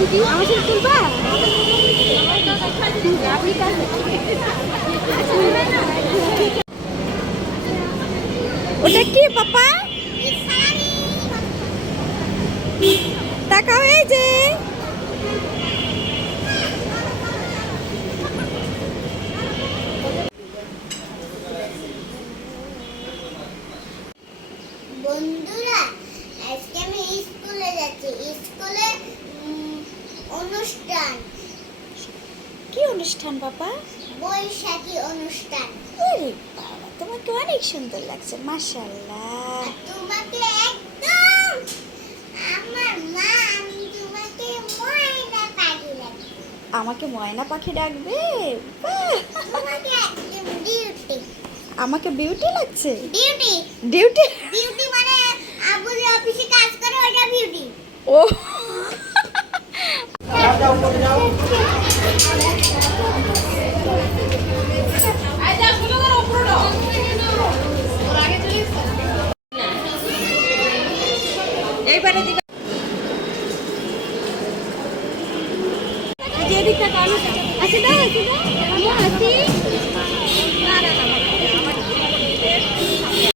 Aunty আমার সাথে তুলবা? ওটা কি পাপা? তাকাও এই যে বন্ধুরা, আজকে আমি স্কুলে যাচ্ছি। স্কুলে অনুষ্ঠান, কি অনুষ্ঠান পাপা? বৈশাখী অনুষ্ঠান। আরে বাবা, তোমাকে অনেক সুন্দর লাগছে, মাশাআল্লাহ। আর তোমাকে একদম আমার মা, আমি তোমাকে ময়না পাখি লাগবে। আমাকে ময়না পাখি ডাকবে? বাহ! তোমাকে একদম ডিউটি আমাকে বিউটি লাগছে। Duty duty? ডিউটি মানে আবু যে অফিসে কাজ করে ওটা বিউটি। ও এইবারে দিবা। যেদিকটা কালো আছে দাও, আছে দাও। আমি আসি। না না না,